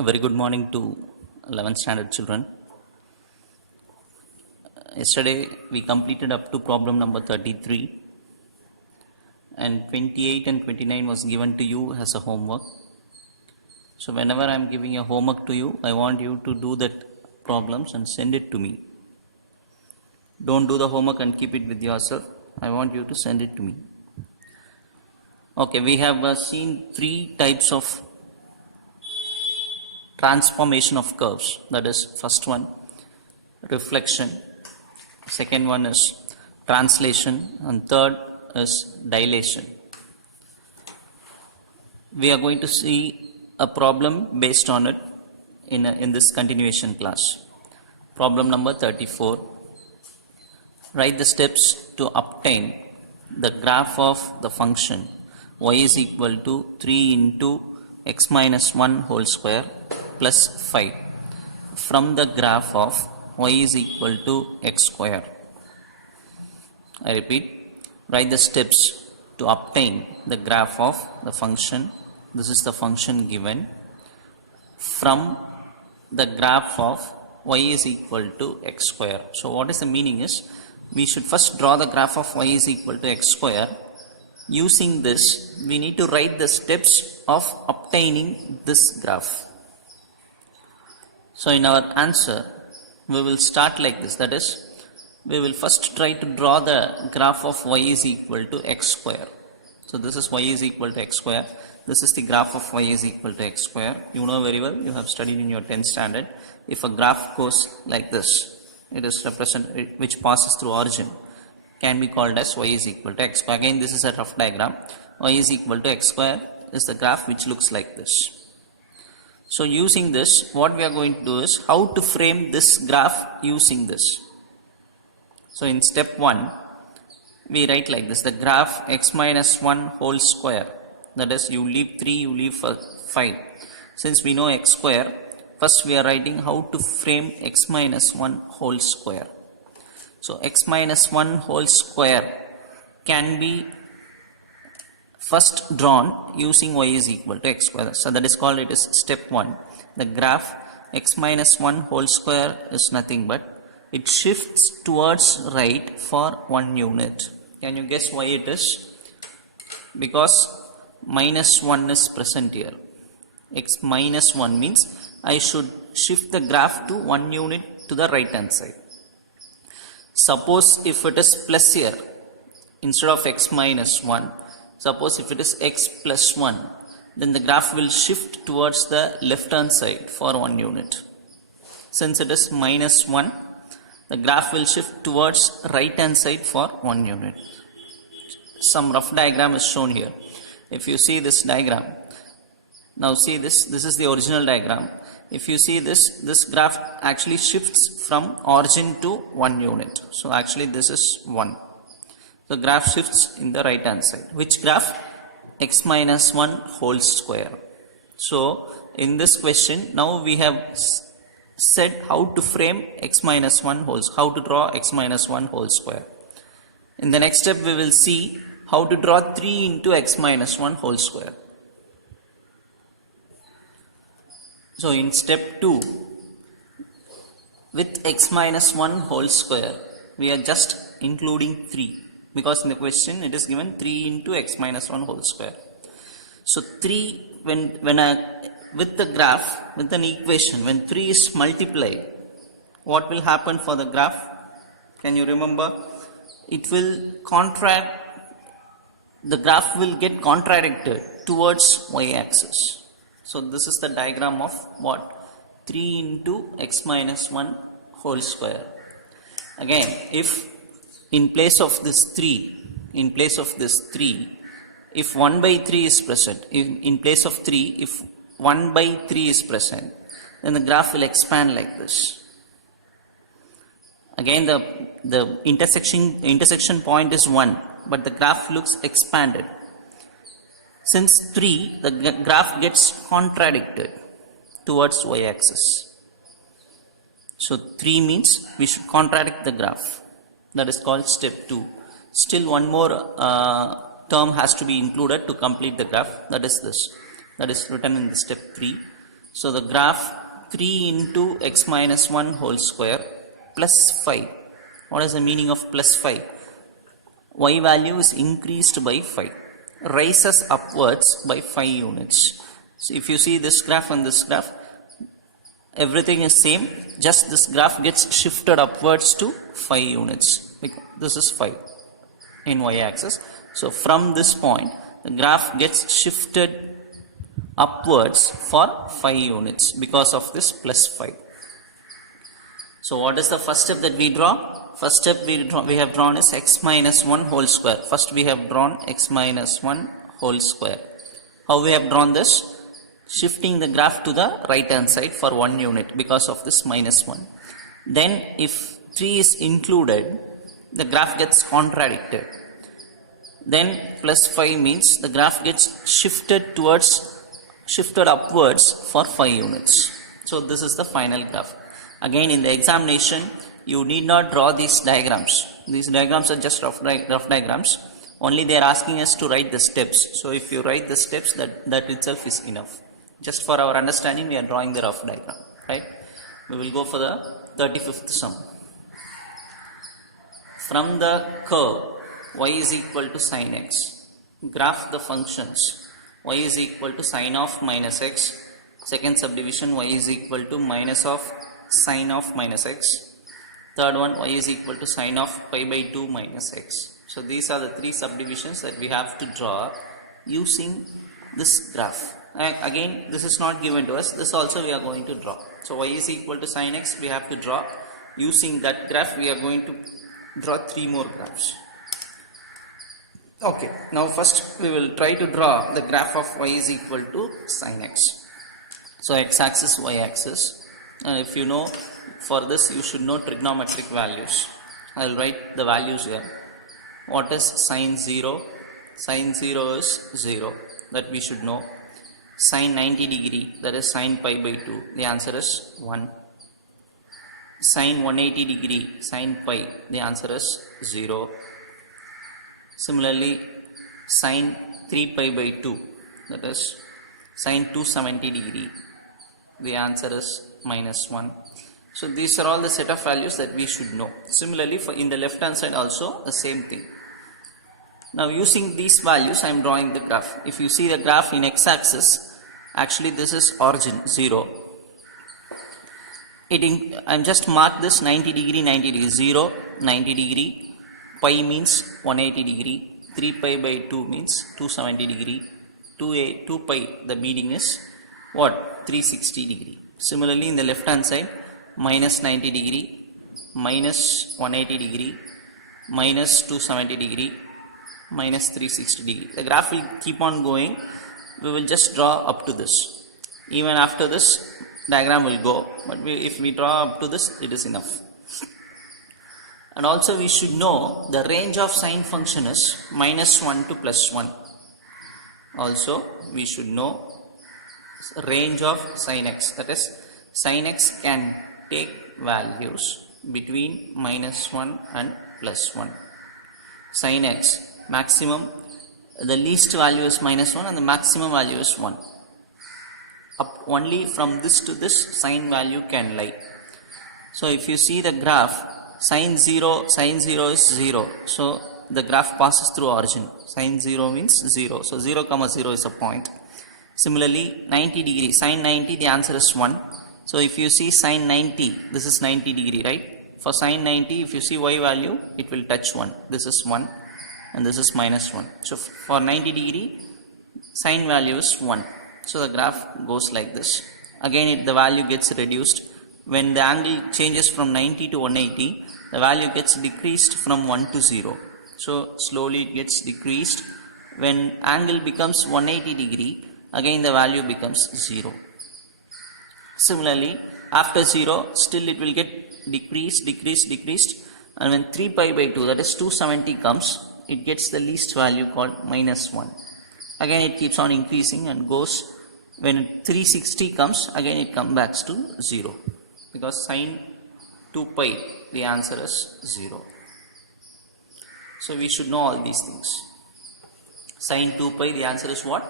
A very good morning to 11th standard children. Yesterday we completed up to problem number 33 and 28 and 29 was given to you as a homework. So whenever I am giving a homework to you, I want you to do that problems and send it to me. Don't do the homework and keep it with yourself. I want you to send it to me. Okay, we have seen three types of transformation of curves. That is, first one, reflection. Second one is translation, and third is dilation. We are going to see a problem based on it in this continuation class. Problem number 34. Write the steps to obtain the graph of the function y is equal to 3 into x minus 1 whole square plus 5 from the graph of y is equal to x square. I repeat, write the steps to obtain the graph of the function. This is the function given from the graph of y is equal to x square. So what is the meaning is, we should first draw the graph of y is equal to x square. Using this, we need to write the steps of obtaining this graph. So in our answer, we will start like this. That is, we will first try to draw the graph of y is equal to x square. So this is y is equal to x square. This is the graph of y is equal to x square. You know very well, you have studied in your 10th standard. If a graph goes like this, it is represented, which passes through origin, can be called as y is equal to x square. Again, this is a rough diagram. Y is equal to x square is the graph which looks like this. So using this, what we are going to do is how to frame this graph using this. So in step 1, we write like this: the graph x minus 1 whole square. That is, you leave 3, you leave 5. Since we know x square, first we are writing how to frame x minus 1 whole square. So x minus 1 whole square can be first drawn using y is equal to x square. So that is called, it is step 1. The graph x minus 1 whole square is nothing but it shifts towards right for 1 unit. Can you guess why it is? Because minus 1 is present here. X minus 1 means I should shift the graph to 1 unit to the right hand side. Suppose if it is plus here, instead of x minus 1, suppose if it is x plus 1, then the graph will shift towards the left hand side for 1 unit. Since it is minus 1, the graph will shift towards right hand side for 1 unit. Some rough diagram is shown here. If you see this diagram, now see this is the original diagram. If you see this graph actually shifts from origin to 1 unit. So actually this is 1. The graph shifts in the right hand side. Which graph? X minus 1 whole square. So in this question, now we have said how to frame x minus 1 whole, how to draw x minus 1 whole square. In the next step, we will see how to draw 3 into x minus 1 whole square. So in step 2, with x minus 1 whole square, we are just including 3. Because in the question it is given 3 into x minus 1 whole square. So 3, with the graph, with an equation, when 3 is multiplied, what will happen for the graph? Can you remember? It will contract, the graph will get contracted towards y-axis. So this is the diagram of what? 3 into x minus 1 whole square. Again, if in place of this 3, if 1 by 3 is present, in place of 3, if 1 by 3 is present, then the graph will expand like this. Again, the intersection point is 1, but the graph looks expanded. Since 3, the graph gets contracted towards y-axis. So 3 means we should contract the graph. That is called step 2. Still one more term has to be included to complete the graph. That is this. That is written in the step 3. So the graph 3 into x minus 1 whole square plus 5. What is the meaning of plus 5? Y value is increased by 5, rises upwards by 5 units. So if you see this graph and this graph, everything is same, just this graph gets shifted upwards to 5 units. This is 5 in y-axis. So from this point, the graph gets shifted upwards for 5 units because of this plus 5. So what is the first step that we draw? First step we have drawn is x minus 1 whole square. First we have drawn x minus 1 whole square. How we have drawn this? Shifting the graph to the right hand side for 1 unit because of this minus 1. Then if 3 is included, the graph gets contradicted. Then plus 5 means the graph gets shifted upwards for 5 units. So this is the final graph. Again, in the examination, you need not draw these diagrams. These diagrams are just rough diagrams. Only they are asking us to write the steps. So if you write the steps, that itself is enough. Just for our understanding, we are drawing the rough diagram, right? We will go for the 35th sum. From the curve y is equal to sin x, graph the functions y is equal to sin of minus x, second subdivision y is equal to minus of sin of minus x, third one y is equal to sin of pi by 2 minus x. So these are the 3 subdivisions that we have to draw using this graph. Again, this is not given to us, this also we are going to draw. So y is equal to sin x, we have to draw. Using that graph, we are going to draw 3 more graphs. Okay, now first we will try to draw the graph of y is equal to sin x. So x-axis, y-axis, and if you know, for this you should know trigonometric values. I will write the values here. What is sin 0? Sin 0 is 0, that we should know. Sin 90 degree, that is sin pi by 2, the answer is 1. Sin 180 degree, sin pi, the answer is 0. Similarly, sin 3 pi by 2, that is sin 270 degree, the answer is minus 1. So these are all the set of values that we should know. Similarly, for in the left hand side also the same thing. Now using these values, I am drawing the graph. If you see the graph in x-axis, actually this is origin 0. I am just mark this 90 degree, 90 degree, 0, 90 degree, pi means 180 degree, 3 pi by 2 means 270 degree, 2 pi, the meaning is what? 360 degree. Similarly, in the left hand side, minus 90 degree, minus 180 degree, minus 270 degree, minus 360 degree. The graph will keep on going. We will just draw up to this. Even after this, diagram will go, but if we draw up to this, it is enough. And also we should know the range of sine function is minus 1 to plus 1. Also we should know range of sin x, that is sin x can take values between minus 1 and plus 1. Sin x maximum, the least value is minus 1 and the maximum value is 1. Up only from this to this sin value can lie. So if you see the graph, sin 0 is 0. So the graph passes through origin. Sin 0 means 0. So 0 comma 0 is a point. Similarly, 90 degree, sin 90, the answer is 1. So if you see sin 90, this is 90 degree, right? For sin 90, if you see y value, it will touch 1. This is 1 and this is minus 1. So for 90 degree, sin value is 1. So the graph goes like this. Again, the value gets reduced. When the angle changes from 90 to 180, the value gets decreased from 1 to 0. So slowly it gets decreased. When angle becomes 180 degree, again the value becomes 0. Similarly, after 0, still it will get decreased. And when 3 pi by 2, that is 270 comes, it gets the least value called minus 1. Again it keeps on increasing and goes. When 360 comes, again it comes back to 0. Because sin 2 pi, the answer is 0. So we should know all these things. Sin 2 pi, the answer is what?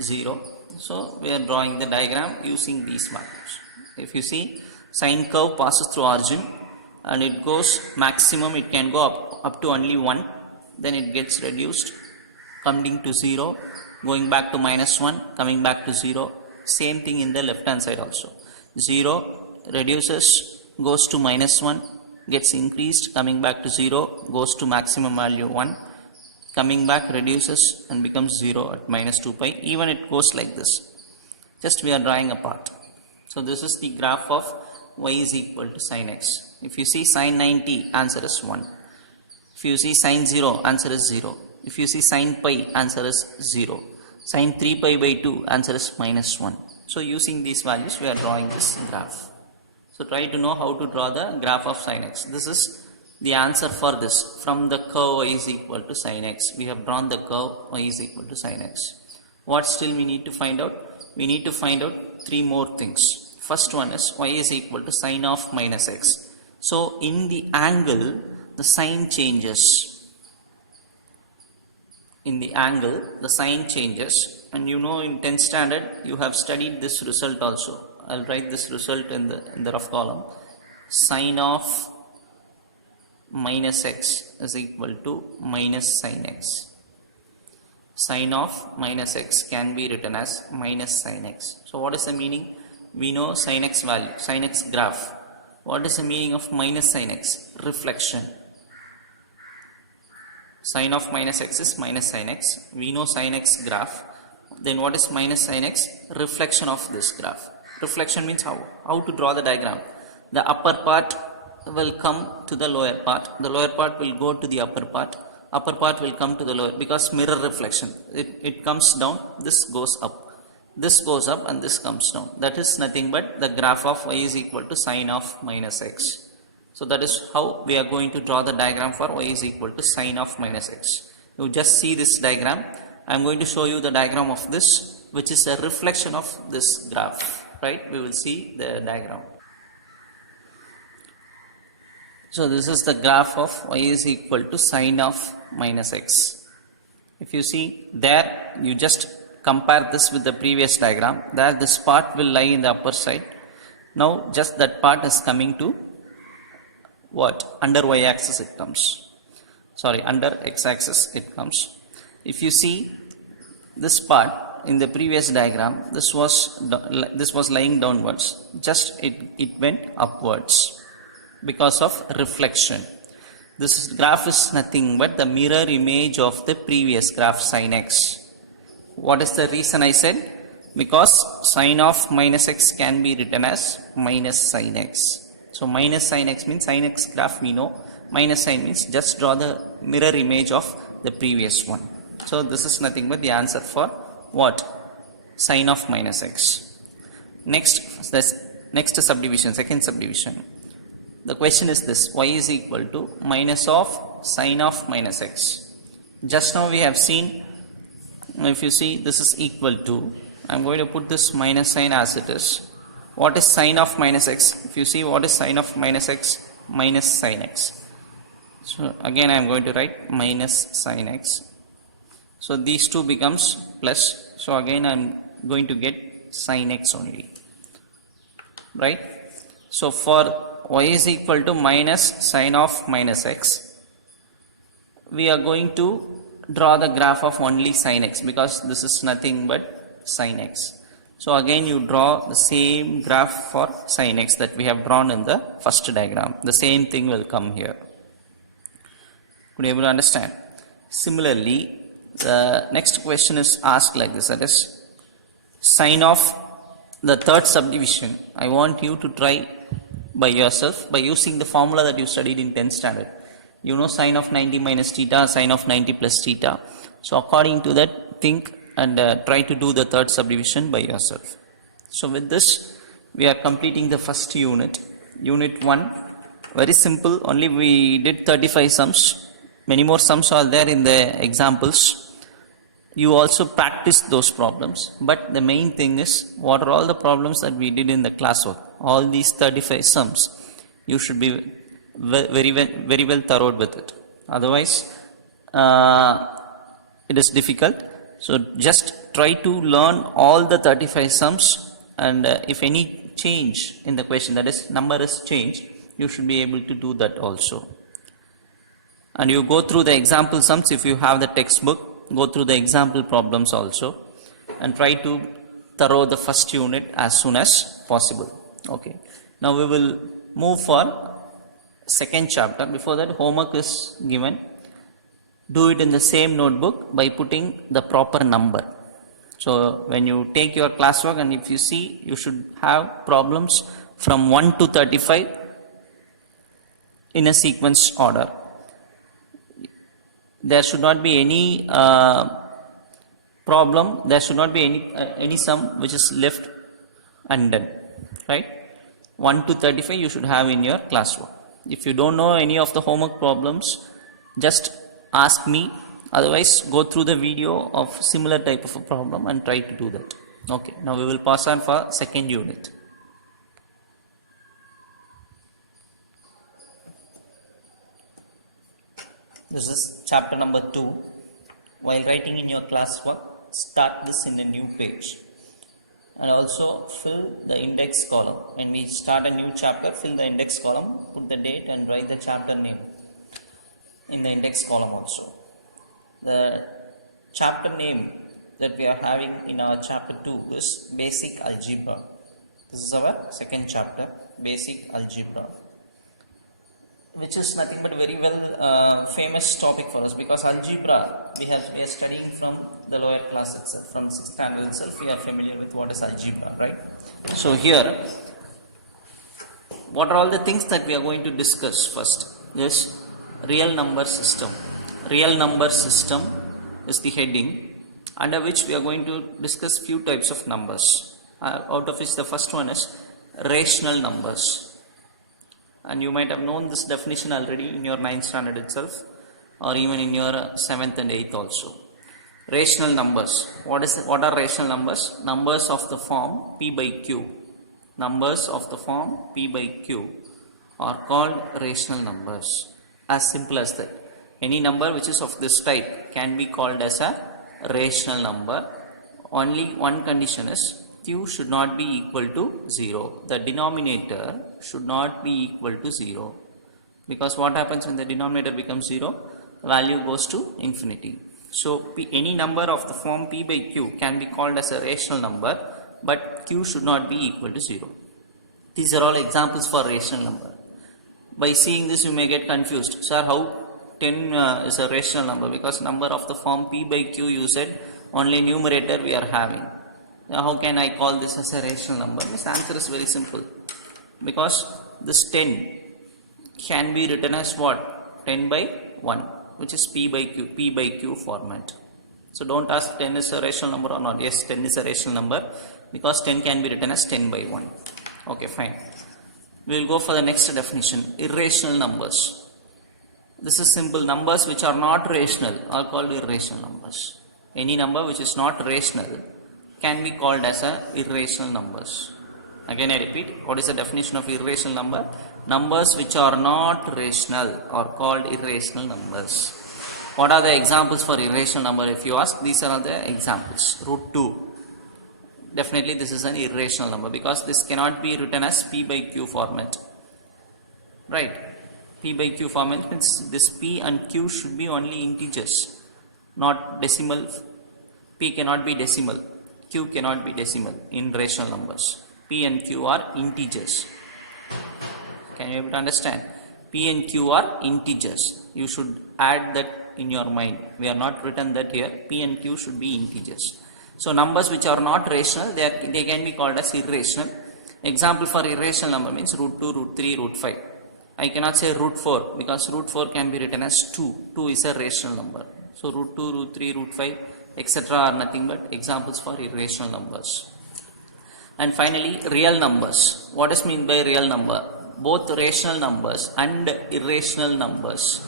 0. So we are drawing the diagram using these values. If you see, sine curve passes through origin and it goes maximum, it can go up to only 1, then it gets reduced, coming to 0, going back to -1, coming back to 0. Same thing in the left hand side also. 0 reduces, goes to -1, gets increased, coming back to 0, goes to maximum value 1, coming back, reduces and becomes 0 at -2 pi. Even it goes like this. Just we are drawing a part. So this is the graph of y is equal to sin x. If you see sin 90, answer is 1. If you see sin 0, answer is 0. If you see sin pi, answer is 0. Sin 3 pi by 2, answer is -1. So using these values, we are drawing this graph. So try to know how to draw the graph of sin x. This is the answer for this. From the curve y is equal to sin x, we have drawn the curve y is equal to sin x. What still we need to find out? We need to find out 3 more things. First one is y is equal to sin of minus x. So in the angle, the sign changes. In the angle, the sign changes. And you know, in 10th standard, you have studied this result also. I'll write this result in the rough column. Sin of minus x is equal to minus sin x. Sin of minus x can be written as minus sin x. So what is the meaning? We know sin x value, sin x graph. What is the meaning of minus sin x? Reflection. Sin of minus x is minus sin x. We know sin x graph. Then what is minus sin x? Reflection of this graph. Reflection means how to draw the diagram. The upper part will come to the lower part. The lower part will go to the upper part. Upper part will come to the lower, because mirror reflection. It comes down, this goes up. This goes up and this comes down. That is nothing but the graph of y is equal to sin of minus x. So that is how we are going to draw the diagram for y is equal to sin of minus x. You just see this diagram. I am going to show you the diagram of this, which is a reflection of this graph. Right? We will see the diagram. So this is the graph of y is equal to sin of minus x. If you see there, you just compare this with the previous diagram. There this part will lie in the upper side. Now just that part is coming to what? Under y axis it comes. Sorry, under x axis it comes. If you see this part in the previous diagram, this was lying downwards. Just it went upwards because of reflection. This graph is nothing but the mirror image of the previous graph sin x. What is the reason I said? Because sin of minus x can be written as minus sin x. So minus sin x means sin x graph we know. Minus sign means just draw the mirror image of the previous one. So this is nothing but the answer for what? Sin of minus x. Next subdivision, second subdivision. The question is this: y is equal to minus of sin of minus x. Just now we have seen, if you see, this is equal to, I am going to put this minus sign as it is. What is sin of minus x? If you see, what is sin of minus x? Minus sin x. So again I am going to write minus sin x. So these two becomes plus. So again I am going to get sin x only. Right? So for y is equal to minus sin of minus x, we are going to draw the graph of only sin x, because this is nothing but sin x. So again you draw the same graph for sin x that we have drawn in the first diagram. The same thing will come here. Could you able to understand? Similarly, the next question is asked like this, that is sin of the third subdivision. I want you to try by yourself by using the formula that you studied in 10th standard. You know sin of 90 minus theta, sin of 90 plus theta. So according to that, think and try to do the third subdivision by yourself. So with this, we are completing the first unit. Unit 1, very simple, only we did 35 sums. Many more sums are there in the examples. You also practice those problems, but the main thing is, what are all the problems that we did in the classwork? All these 35 sums, you should be very well thorough with it. Otherwise, it is difficult. So just try to learn all the 35 sums, and if any change in the question, that is number is changed, you should be able to do that also. And you go through the example sums. If you have the textbook, go through the example problems also, and try to thorough the first unit as soon as possible. Okay, now we will move for second chapter. Before that, homework is given. Do it in the same notebook by putting the proper number. So when you take your classwork, and if you see, you should have problems from 1 to 35 in a sequence order. There should not be any problem, there should not be any sum which is left undone, right? 1 to 35 you should have in your classwork. If you don't know any of the homework problems, just ask me, otherwise go through the video of similar type of a problem and try to do that. Okay, now we will pass on for second unit. This is chapter number 2. While writing in your classwork, start this in a new page, and also fill the index column. When we start a new chapter, fill the index column, put the date and write the chapter name in the index column also. The chapter name that we are having in our chapter 2 is Basic Algebra. This is our second chapter, Basic Algebra, which is nothing but very well famous topic for us, because algebra we are studying from the lower class itself, from 6th standard itself. We are familiar with what is algebra, right? So here, what are all the things that we are going to discuss? First is real number system. Real number system is the heading, under which we are going to discuss few types of numbers, out of which the first one is rational numbers. And you might have known this definition already in your 9th standard itself, or even in your 7th and 8th also. Rational numbers. What are rational numbers? Numbers of the form P by Q. Numbers of the form P by Q are called rational numbers. As simple as that. Any number which is of this type can be called as a rational number. Only one condition is Q should not be equal to 0. The denominator should not be equal to 0. Because what happens when the denominator becomes 0? The value goes to infinity. So any number of the form P by Q can be called as a rational number, but Q should not be equal to 0. These are all examples for rational number. By seeing this, you may get confused. Sir, how 10 is a rational number? Because number of the form P by Q, you said only numerator we are having. Now how can I call this as a rational number? This answer is very simple. Because this 10 can be written as what? 10 by 1, which is P by Q format. So don't ask 10 is a rational number or not. Yes, 10 is a rational number, because 10 can be written as 10 by 1. Okay, fine. We will go for the next definition, irrational numbers. This is simple. Numbers which are not rational are called irrational numbers. Any number which is not rational can be called as a irrational numbers. Again I repeat, what is the definition of irrational number? Numbers which are not rational are called irrational numbers. What are the examples for irrational number? If you ask, these are the examples. Root 2. Definitely this is an irrational number, because this cannot be written as P by Q format. Right? P by Q format means this P and Q should be only integers, not decimal. P cannot be decimal. Q cannot be decimal in rational numbers. P and Q are integers. Can you able to understand? P and Q are integers. You should add that in your mind. We are not written that here. P and Q should be integers. So numbers which are not rational, they can be called as irrational. Example for irrational number means root 2, root 3, root 5. I cannot say root 4, because root 4 can be written as 2. 2 is a rational number. So root 2, root 3, root 5, etc. are nothing but examples for irrational numbers. And finally, real numbers. What is meant by real number? Both rational numbers and irrational numbers.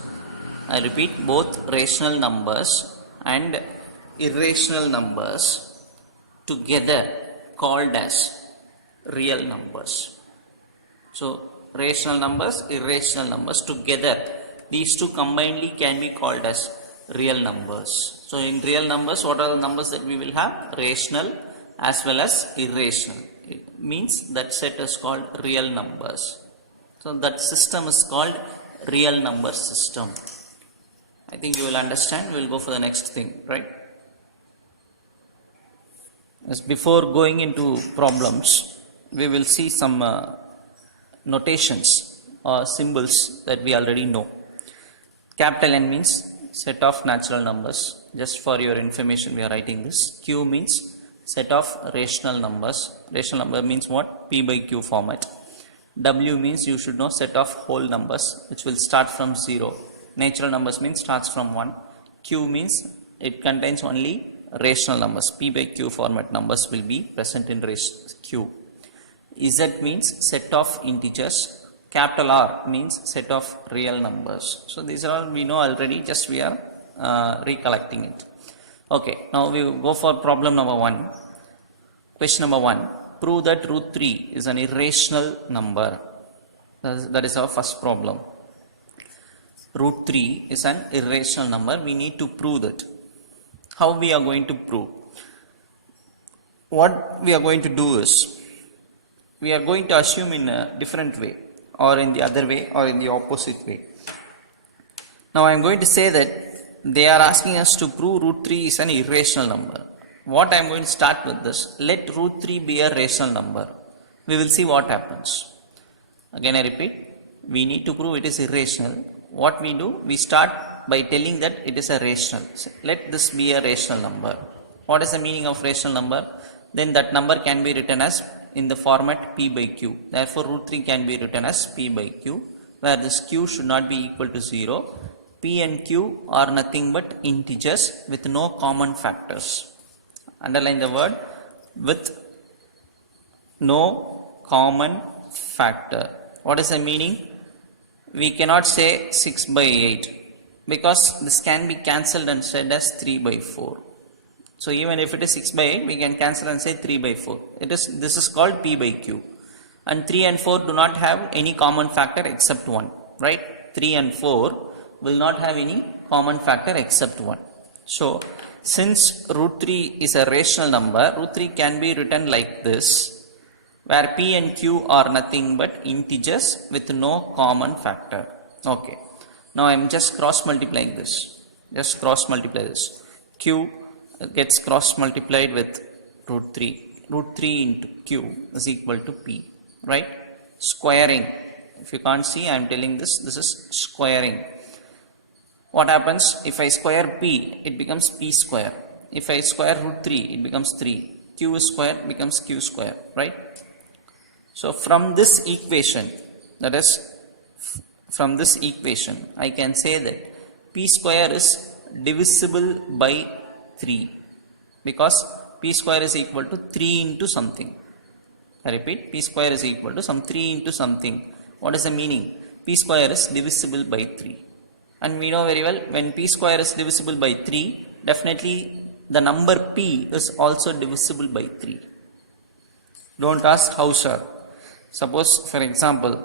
I repeat, both rational numbers and irrational numbers together called as real numbers. So rational numbers, irrational numbers together, these two combinedly can be called as real numbers. So in real numbers, what are the numbers that we will have? Rational as well as irrational. It means that set is called real numbers. So that system is called real number system. I think you will understand. We will go for the next thing, right? As before going into problems, we will see some notations or symbols that we already know. Capital N means set of natural numbers. Just for your information, we are writing this. Q means set of rational numbers. Rational number means what? P by Q format. W means you should know set of whole numbers which will start from 0. Natural numbers means starts from 1. Q means it contains only rational numbers. P by Q format numbers will be present in Q. Z means set of integers. Capital R means set of real numbers. So these are all we know already, just we are recollecting it. Okay, now we will go for problem number 1. Question number 1. Prove that root 3 is an irrational number. That is our first problem. Root 3 is an irrational number. We need to prove that. How we are going to prove? What we are going to do is, we are going to assume in a different way, or in the other way, or in the opposite way. Now I am going to say that they are asking us to prove root 3 is an irrational number. What I am going to start with this, let root 3 be a rational number. We will see what happens. Again I repeat, we need to prove it is irrational. What we do, we start by telling that it is a rational. Let this be a rational number. What is the meaning of rational number? Then that number can be written as in the format P by Q. Therefore root 3 can be written as P by Q, where this Q should not be equal to 0. P and Q are nothing but integers with no common factors. Underline the word with no common factor. What is the meaning? We cannot say 6 by 8 because this can be cancelled and said as 3 by 4. So even if it is 6 by 8, we can cancel and say 3 by 4. This is called P by Q. And 3 and 4 do not have any common factor except 1. Right? 3 and 4 will not have any common factor except 1. So since root 3 is a rational number, root 3 can be written like this, where P and Q are nothing but integers with no common factor. Okay. Now I am just cross multiplying this. Just cross multiply this. Q gets cross multiplied with root 3. Root 3 into Q is equal to P. Right? Squaring. If you can't see, I am telling this. This is squaring. What happens? If I square P, it becomes P square. If I square root 3, it becomes 3. Q square becomes Q square. Right? So from this equation, that is, from this equation, I can say that P square is divisible by 3 because P square is equal to 3 into something. I repeat, P square is equal to some 3 into something. What is the meaning? P square is divisible by 3. And we know very well, when P square is divisible by 3, definitely the number P is also divisible by 3. Don't ask how, sir. Suppose, for example,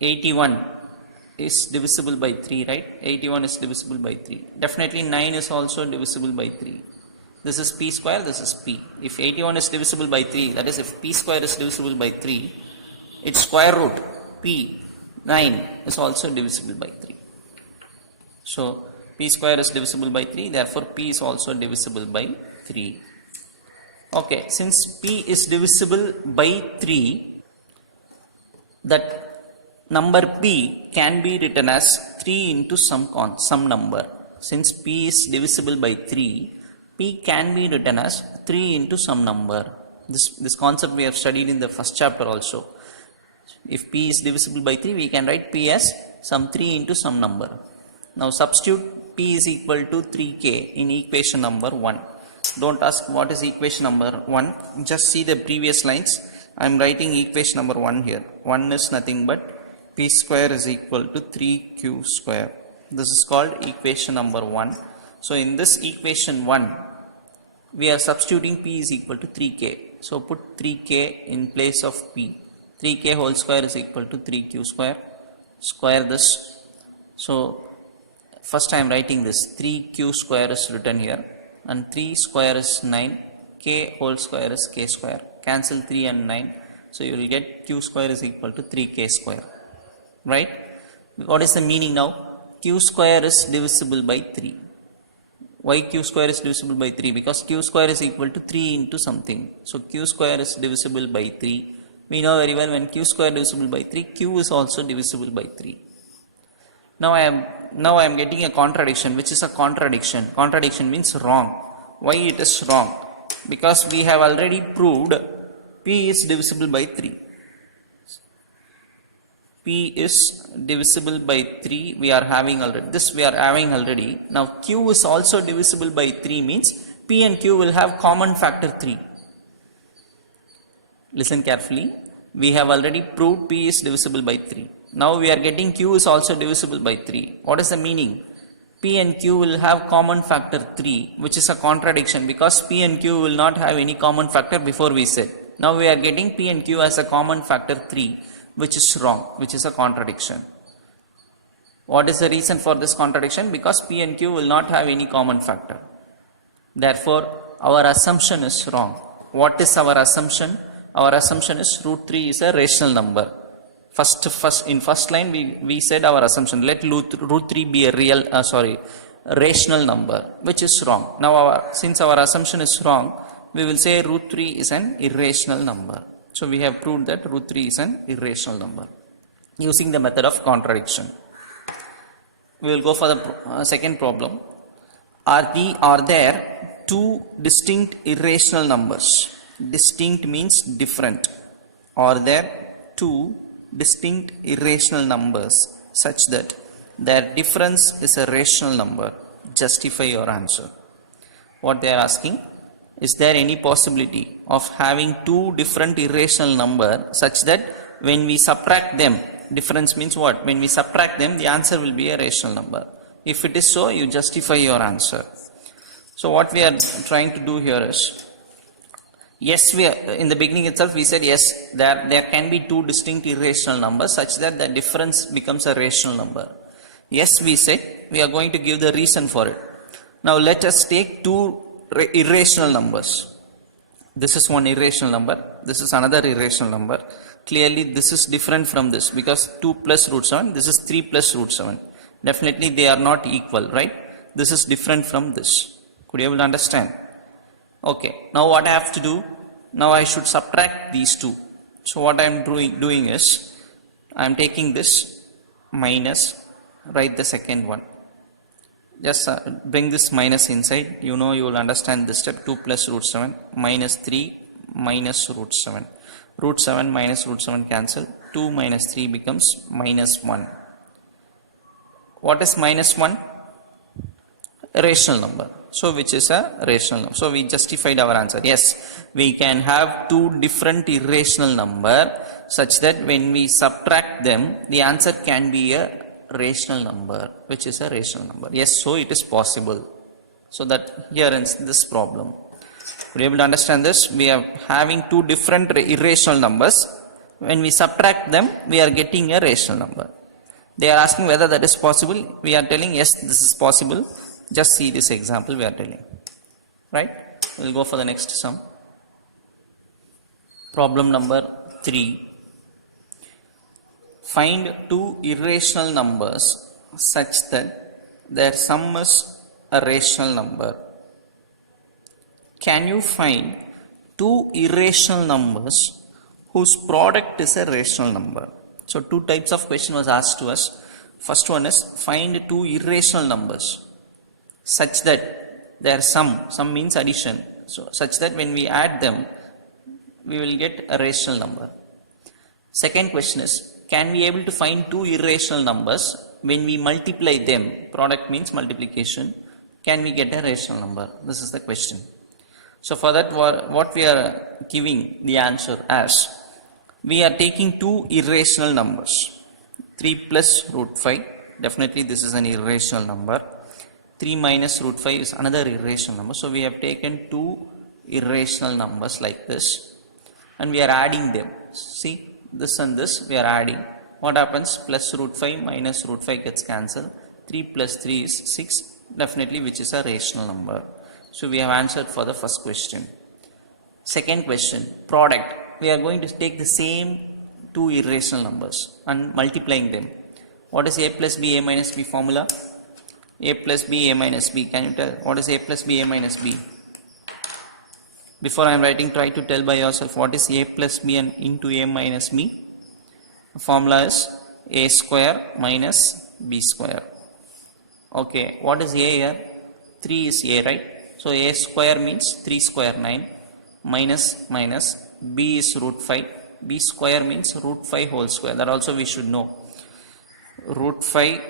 81 is divisible by 3, right? 81 is divisible by 3. Definitely 9 is also divisible by 3. This is P square, this is P. If 81 is divisible by 3, that is if P square is divisible by 3, its square root P, 9, is also divisible by 3. So P square is divisible by 3, therefore P is also divisible by 3. Okay, since P is divisible by 3, that number P can be written as 3 into some number. Since P is divisible by 3, P can be written as 3 into some number. This concept we have studied in the first chapter also. If P is divisible by 3, we can write P as some 3 into some number. Now substitute P is equal to 3k in equation number 1. Don't ask what is equation number 1. Just see the previous lines. I am writing equation number 1 here. 1 is nothing but P square is equal to 3Q square. This is called equation number 1. So in this equation 1, we are substituting P is equal to 3k. So put 3k in place of P. 3k whole square is equal to 3Q square. Square this. So First I am writing this 3q square is written here, and 3 square is 9, k whole square is k square. Cancel 3 and 9, so you will get q square is equal to 3k square, right? What is the meaning now? Q square is divisible by 3. Why q square is divisible by 3? Because q square is equal to 3 into something. So q square is divisible by 3. We know very well when q square divisible by 3, q is also divisible by 3. Now I am getting a contradiction. Which is a contradiction? Contradiction means wrong. Why it is wrong? Because we have already proved p is divisible by 3. P is divisible by 3. We are having already. This we are having already. Now q is also divisible by 3 means p and q will have common factor 3. Listen carefully. We have already proved p is divisible by 3. Now we are getting q is also divisible by 3. What is the meaning? P and q will have common factor 3, which is a contradiction because p and q will not have any common factor before we said. Now we are getting p and q as a common factor 3, which is wrong, which is a contradiction. What is the reason for this contradiction? Because p and q will not have any common factor. Therefore, our assumption is wrong. What is our assumption? Our assumption is root 3 is a rational number. In first line we said our assumption, let root 3 be a rational number, which is wrong. Now since our assumption is wrong, we will say root 3 is an irrational number. So we have proved that root 3 is an irrational number using the method of contradiction. We will go for the second problem. Are there two distinct irrational numbers? Distinct means different. Are there two distinct irrational numbers such that their difference is a rational number? Justify your answer. What they are asking, is there any possibility of having two different irrational numbers such that when we subtract them, difference means what? When we subtract them, the answer will be a rational number. If it is so, you justify your answer. So what we are trying to do here is, yes, in the beginning itself we said yes, there can be two distinct irrational numbers such that the difference becomes a rational number. Yes, we said we are going to give the reason for it. Now let us take two irrational numbers. This is one irrational number, this is another irrational number. Clearly this is different from this because 2 plus root 7, this is 3 plus root 7. Definitely they are not equal, right? This is different from this. Could you able to understand? Okay, now what I have to do? Now I should subtract these two. So what I am doing is, I am taking this minus, write the second one. Just bring this minus inside. You know, you will understand this step. 2 plus root 7 minus 3 minus root 7. Root 7 minus root 7 cancel. 2 minus 3 becomes minus 1. What is minus 1? A rational number. So which is a rational number. So we justified our answer. Yes, we can have two different irrational number such that when we subtract them, the answer can be a rational number, which is a rational number. Yes, so it is possible. So that here ends this problem. Are you able to understand this? We are having two different irrational numbers. When we subtract them, we are getting a rational number. They are asking whether that is possible. We are telling yes, this is possible. Just see this example we are telling. Right? We will go for the next sum. Problem number 3. Find two irrational numbers such that their sum is a rational number. Can you find two irrational numbers whose product is a rational number? So two types of question was asked to us. First one is find two irrational numbers such that their sum means addition, so such that when we add them, we will get a rational number. Second question is, can we able to find two irrational numbers when we multiply them? Product means multiplication. Can we get a rational number? This is the question. So for that, what we are giving the answer as, we are taking two irrational numbers. 3 plus root 5, definitely this is an irrational number. 3 minus root 5 is another irrational number. So we have taken two irrational numbers like this and we are adding them. See, this and this we are adding. What happens? Plus root 5 minus root 5 gets cancelled. 3 plus 3 is 6, definitely which is a rational number. So we have answered for the first question. Second question, product. We are going to take the same two irrational numbers and multiplying them. What is a plus b, a minus b formula? A plus b, a minus b. Can you tell what is a plus b, a minus b? Before I am writing, try to tell by yourself what is a plus b and into a minus b. The formula is a square minus b square. Okay, what is a here? 3 is a, right? So a square means 3 square 9 minus b is root 5. B square means root 5 whole square. That also we should know. Root 5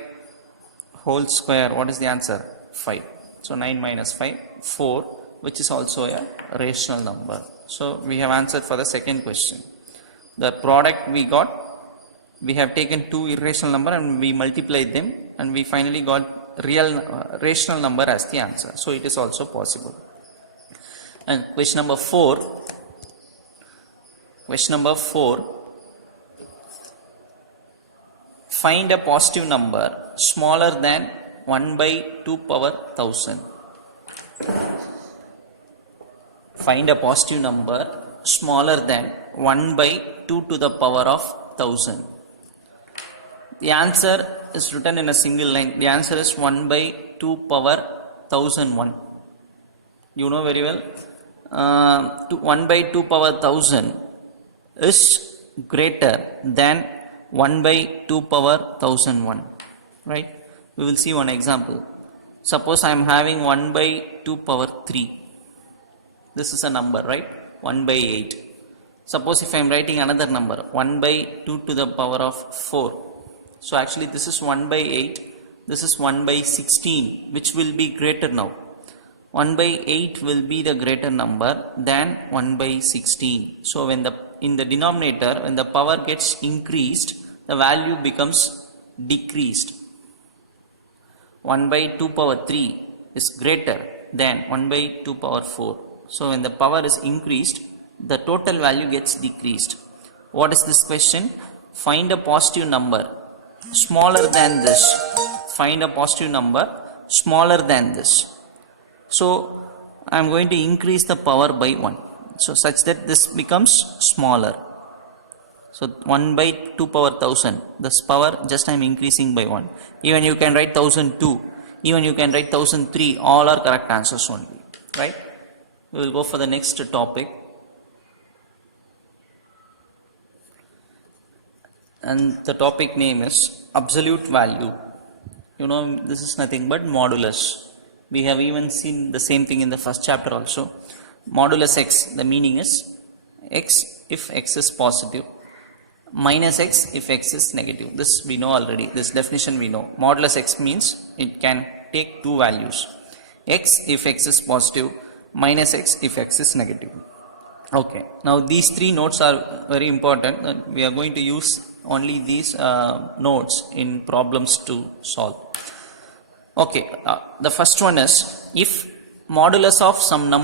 whole square, what is the answer? 5. So 9 minus 5, 4, which is also a rational number. So we have answered for the second question. The product we got, we have taken two irrational number and we multiplied them and we finally got rational number as the answer. So it is also possible. And question number 4. Question number 4. Find a positive number smaller than 1 by 2 power 1000. Find a positive number smaller than 1 by 2 to the power of 1000. The answer is written in a single line. The answer is 1 by 2 power 1001. You know very well. 1 by 2 power 1000 is greater than 1 by 2 power 1001. Right? We will see one example. Suppose I am having 1 by 2 power 3. This is a number, right? 1 by 8. Suppose if I am writing another number, 1 by 2 to the power of 4. So actually this is 1 by 8. This is 1 by 16, which will be greater now. 1 by 8 will be the greater number than 1 by 16. So when in the denominator, when the power gets increased, the value becomes decreased. 1 by 2 power 3 is greater than 1 by 2 power 4. So when the power is increased, the total value gets decreased. What is this question? Find a positive number smaller than this. Find a positive number smaller than this. So I am going to increase the power by 1. So such that this becomes smaller. So 1 by 2 power 1000. This power just I am increasing by 1. Even you can write 1002. Even you can write 1003. All are correct answers only. Right? We will go for the next topic. And the topic name is absolute value. You know, this is nothing but modulus. We have even seen the same thing in the first chapter also. Modulus x, the meaning is x if x is positive, minus x if x is negative. This we know already. This definition we know. Modulus x means it can take two values. X if x is positive, minus x if x is negative. Okay. Now these three notes are very important. We are going to use only these notes in problems to solve. Okay. The first one is if modulus of some number